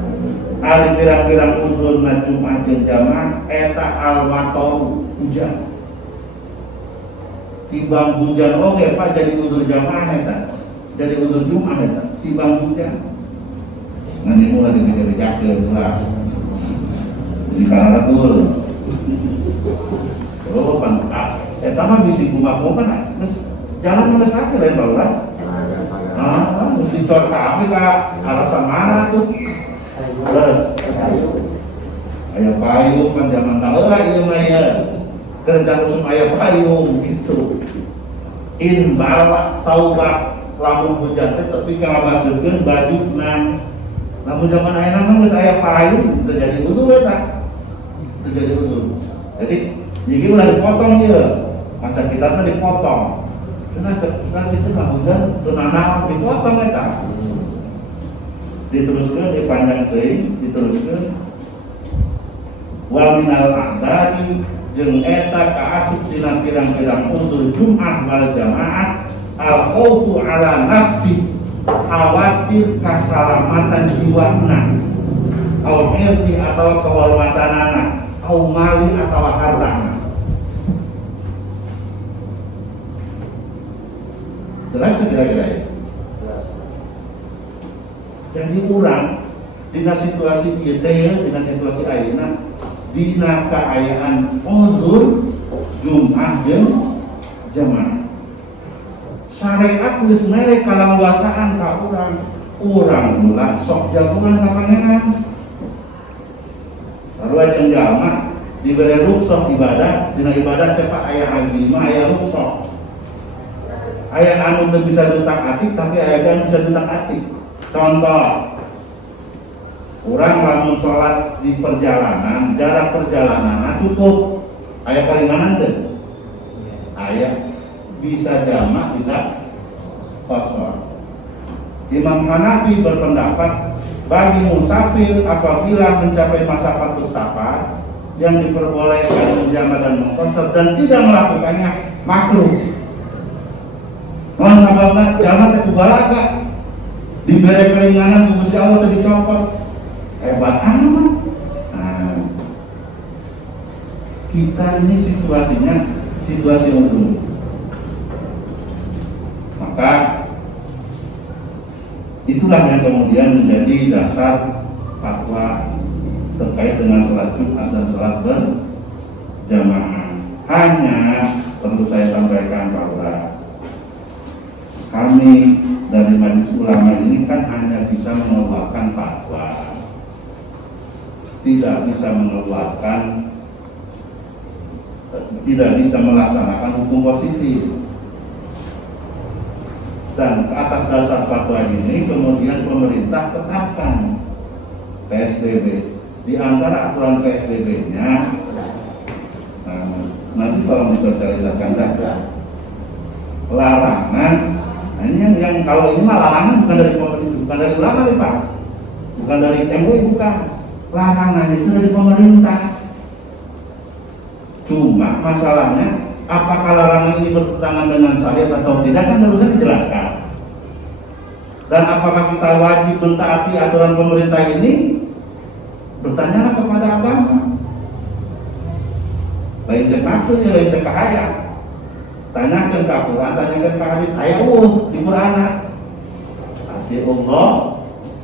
hari pirang-pirang uzur na Jumat jeung jamaah eta al-matar hujan. Timbang hujan oke Pak jadi uzur jamaah eta. Jadi uzur Jumat eta timbang hujan. Nanti mulai dikejar-kejar jelas. Jika betul. Oh, pantas. Mah bisi kumaha kan jalan ngeus sakit lain barulah. Mesti cor kabeh ka alasan mana tuh? Aya payung kan zaman taheula ieu mah ya. Kerencana aya payung gitu. In bawa taubah lamun hujan teh tapi ngabaseukeun baju nang namun zaman ayeuna mah geus aya payung terjadi uzur eta. Terjadi uzur. Jadi jadi ulah dipotong ieu. Maca kitabna dipotong. Karena kan itu mah hujan teu nanaon dipotong eta. Diteruskeun dipanjang teuing, diteruskeun wa minal a'dari jeung eta kaasuk dina pirang-pirang uzur Jumat wal jamaah al khaufu ala nafsi khawatir keselamatan jiwana au irti atau kehormatanana au mali atau hartana. Jelas kira-kira ya? Jadi urang dina situasi ieu teh dina situasi ayeuna dina kaayaan uzur Jumat jeung jamaah syariat geus mere kalaluasaan ka urang ulah sok jagoan ka pangeran. Sarua jeung jalma dibere rukhsah ibadah, dina ibadah teh Pak aya azimah, aya rukhsah. Aya anu teu bisa diutak-atik tapi aya anu bisa diutak-atik. Contoh urang lamun salat di perjalanan, jarak perjalanan cukup aya palinganan teu? Aya bisa jamak, bisa qasar. Imam Hanafi berpendapat bagi musafir apabila mencapai masa fatus safar yang diperbolehkan menjamak dan mengqasar dan tidak melakukannya makruh. Mohon sababna jamak teh kubalaga diberi keringanan ku Gusti Allah teh dicopot. Hebat amat. Nah, kita ini situasinya situasi umum. Maka itulah yang kemudian menjadi dasar fatwa terkait dengan sholat Jumat dan sholat berjamaah. Hanya perlu saya sampaikan bahwa kami dari Majelis Ulama ini kan hanya bisa mengeluarkan fatwa, tidak bisa mengeluarkan, tidak bisa melaksanakan hukum positif. Dan atas dasar fatwa ini kemudian pemerintah tetapkan PSBB. Di antara aturan PSBB-nya nanti kalau disosialisasikan saja larangan. Nah ini yang kalau ini mah larangan bukan dari pemerintah, bukan dari ulama nih Pak, bukan dari MUI, bukan. Larangan itu dari pemerintah. Cuma masalahnya apakah larangan ini bertentangan dengan syariat atau tidak kan harusnya dijelaskan. Dan apakah kita wajib mentaati aturan pemerintah ini? Bertanyalah kepada agama. Lain cek nafsu ya, lain cek ayat. Tanyakan ke Quran, tanyakan ke hadis. Ayat di Quran. Ati Allah,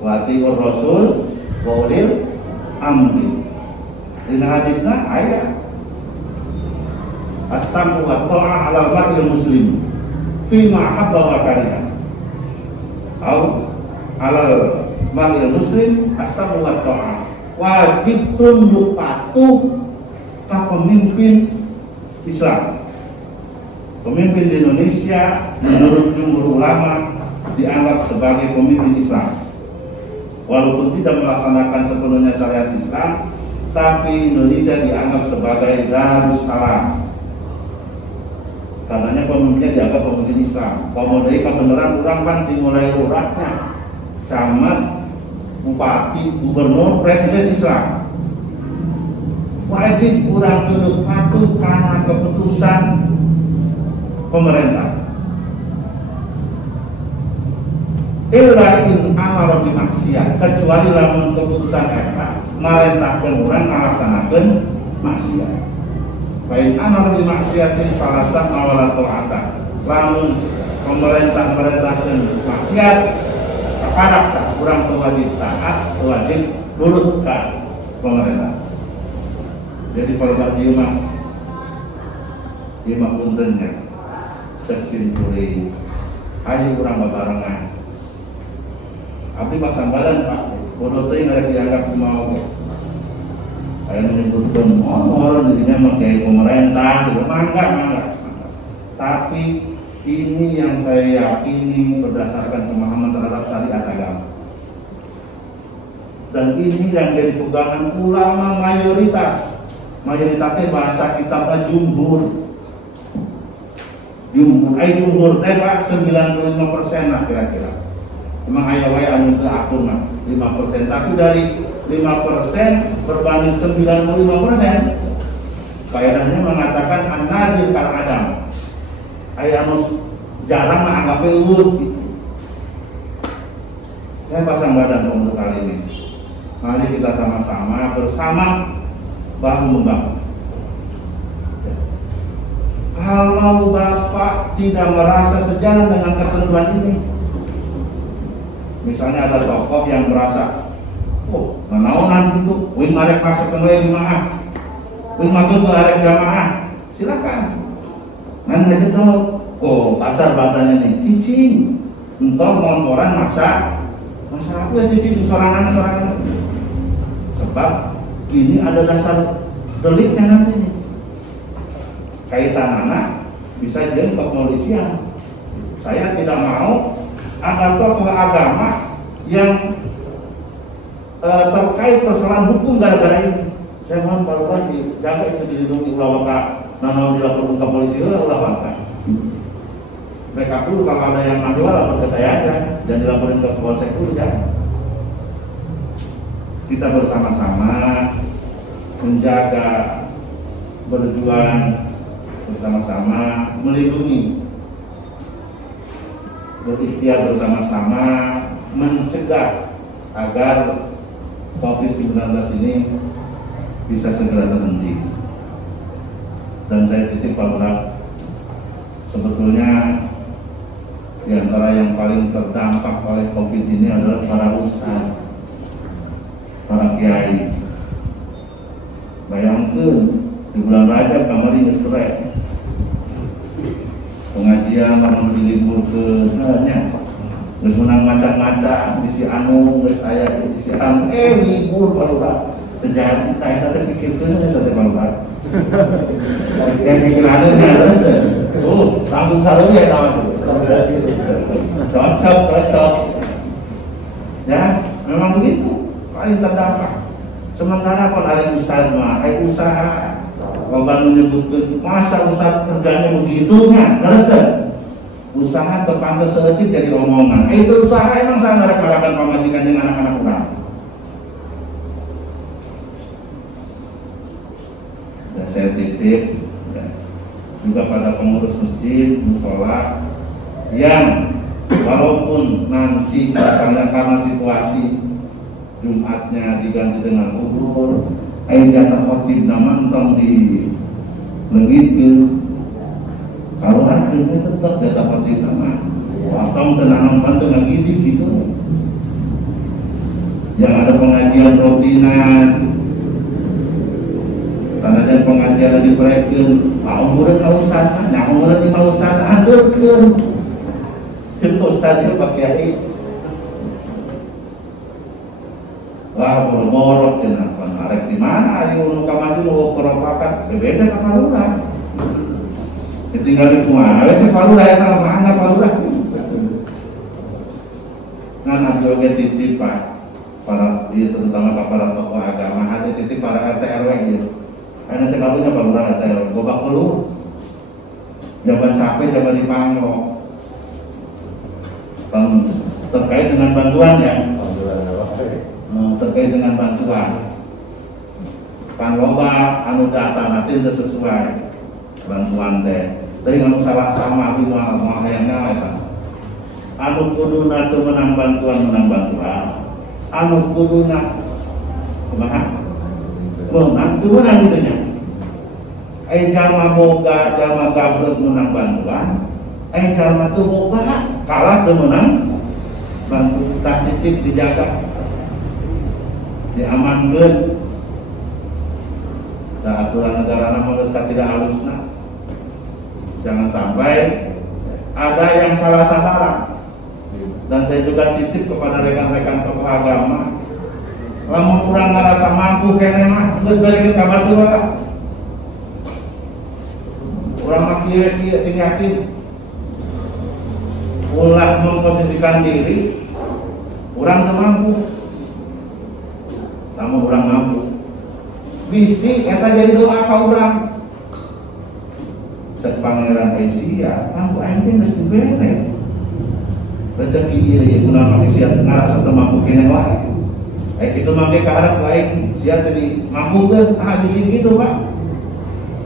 wa atiur Rasul, wa ulil amri. Di hadisnya ayat. As-sam'u wa ta'ah 'alal mar'il muslim bima habba wa kariha. Au alal mar'il muslim as-sam'u wa ta'ah. Wajib tunduk patuh ke pemimpin Islam. Pemimpin di Indonesia menurut jumhur ulama dianggap sebagai pemimpin Islam. Walaupun tidak melaksanakan sepenuhnya syariat Islam, tapi Indonesia dianggap sebagai Darussalam. Karenanya pemimpinnya dianggap pemimpin Islam. Komodai kebenaran orang kan dimulai lurahnya, camat, bupati, gubernur, presiden Islam. Wajib orang tunduk patuh karena keputusan pemerintah. Illa in amara bi maksiat, kecuali lamun keputusan eta marentahkeun urang ngalaksanakeun maksiat. Fa in amara bi maksiatin falasan awala ta'ata. Lamun pemerintah merentahkeun maksiat, karakter urang wajib taat, wajib nurut ka pemerintah. Jadi kalau dieu mah puntennya seksin kuring ayo urang babarengan. Abdi pasambalan Pak, bodoh teh nggak dianggap mau. Saya menyebutkan orang dirinya memakai pemerintah, gitu, mangga. Tapi ini yang saya yakini berdasarkan pemahaman terhadap syariat agama. Dan ini yang jadi pegangan ulama mayoritas. Mayoritasnya bahasa kitabnya jumhur. Jumhur teh Pak 95% lah kira-kira. Memang ayah anu ke akun 5%, tapi dari 5% berbanding 95%, faedahnya mengatakan an-nadir kal adam. Ayah anu jarang mah anggap eueuh gitu. Saya pasang badan untuk kali ini. Mari kita sama-sama bersama bahu membahu. Kalau Bapak tidak merasa sejalan dengan ketentuan ini, misalnya ada tokoh yang merasa, oh, menaonan itu, win marek masuk ke jemaah, win makan arek jamaah, silakan. Ngan aja dong, oh pasar bahasanya nih, cicing, entah montoran masyarakat ya cicing sorangan. Sebab ini ada dasar deliknya nanti nih. Kaitan anak bisa jadi kepolisian. Saya tidak mau ada tokoh agama yang terkait persoalan hukum gara-gara ini. Saya mohon Pak Lurah dijaga itu dilindungi ulah waka nanau dilaporkan ke polisi ulah waka. Mereka dulu kalau ada yang majual lapor ke saya aja dan dilaporin ke polsek dulu ya. Kita bersama-sama menjaga, berjuang bersama-sama melindungi, berikhtiar bersama-sama mencegah agar COVID-19 ini bisa segera terhenti. Dan saya titip Pak Lurah, sebetulnya di antara yang paling terdampak oleh COVID ini adalah para ustaz, para kiai. Bayangkan di bulan Rajab kamari geus kerek. Pengajian lamun diliburkeun nya geus menang macam-macam bisi anu geus aya bisi anu libur Pak Lurah. Terjadi saya tadi pikirkeun teh Pak Lurah. Yang pikirannya terus tuh langsung sarunya tahu. Cocok. Ya, memang begitu. Paling terdampak. Sementara pun hari ustaz mah, hari usaha. Loban menyebutkan masa ustaz kerjanya begitunya, terus kan? Usaha terpantas seetik jadi omongan. Itu usaha emang saya ngarep-ngarepan pamajikan dengan anak-anak orang. Dan saya titip ya, juga pada pengurus masjid, musola yang walaupun nanti misalnya karena situasi Jumatnya diganti dengan kubur, jatah khotib namantong di legitkeun kalau harganya tetap jatah khotib nama watong tenanam pantu lagi gitu. Yang ada pengajian rutinan, tanajan pengajian diperhatikan, umuran ka ustaz, nah umuran di ka ustaz aturkeun tadi Pak Kiai. Lah boro-boro kenapa narek di mana ari ulu ka masjid mau keropakan beda ka palura. Ditinggal di rumah, cek palura eta mana palura. Ngan ajoge titip Pak para terutama para tokoh agama ada titip para RT RW gitu. Karena teh kalunya palura RT RW gobak dulu. Jaman capek jaman dipanglo. Terkait dengan bantuan ya. Terkait dengan bantuan pangloba anu data nanti sesuai bantuan teh tapi anu salah sama tapi mau hayangnya apa anu kuduna tuh menang bantuan anu kuduna kumaha menang tuh menang gitu nya jalma boga jalma gablek menang bantuan jalma tuh boga kalah tuh menang bantu tak titip dijaga diamankan dan aturan negara nama tidak halusna jangan sampai ada yang salah sasaran dan saya juga titip kepada rekan-rekan tokoh agama lamun kurang ngerasa mampu kene mah geus balik ke kabar tua urang mah kieu sing yakin ulah memposisikan diri urang teu mampu namun orang mampu bisi eta jadi doa ka urang cek pangeran Asia mampu aing teh geus dibere rezeki ieu kunaon make sia ngarasa teu mampu keneh wae kitu mangke kaharep wae sia jadi mampukeun bisi kitu Pak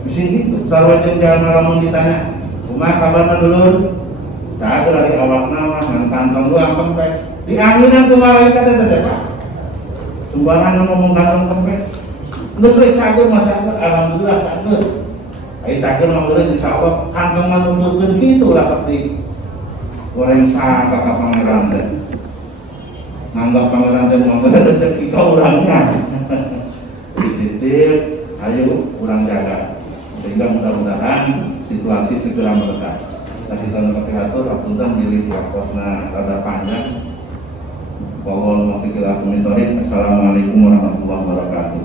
bisi kitu sarua jeung jalma lamun ditanya kumaha kabarna dulur cager dari awakna mah ngan kantong lu ampeng bae dianginan ku malaikat teh Pak sembarangan ngomong kantong kempes nggak sering cager mah cager alhamdulillah cager ayo cager mah boleh insyaallah kantong mah nunjukkeun kitu lah seperti goreng saka ka pangeran teh nganggap pangeran teh mah rezeki ka urangnya dititip ayo urang jaga sehingga mudah-mudahan situasi segera meredah kasih tahu pakai atur apunten diri wakosna rada panjang. Assalamualaikum warahmatullahi wabarakatuh.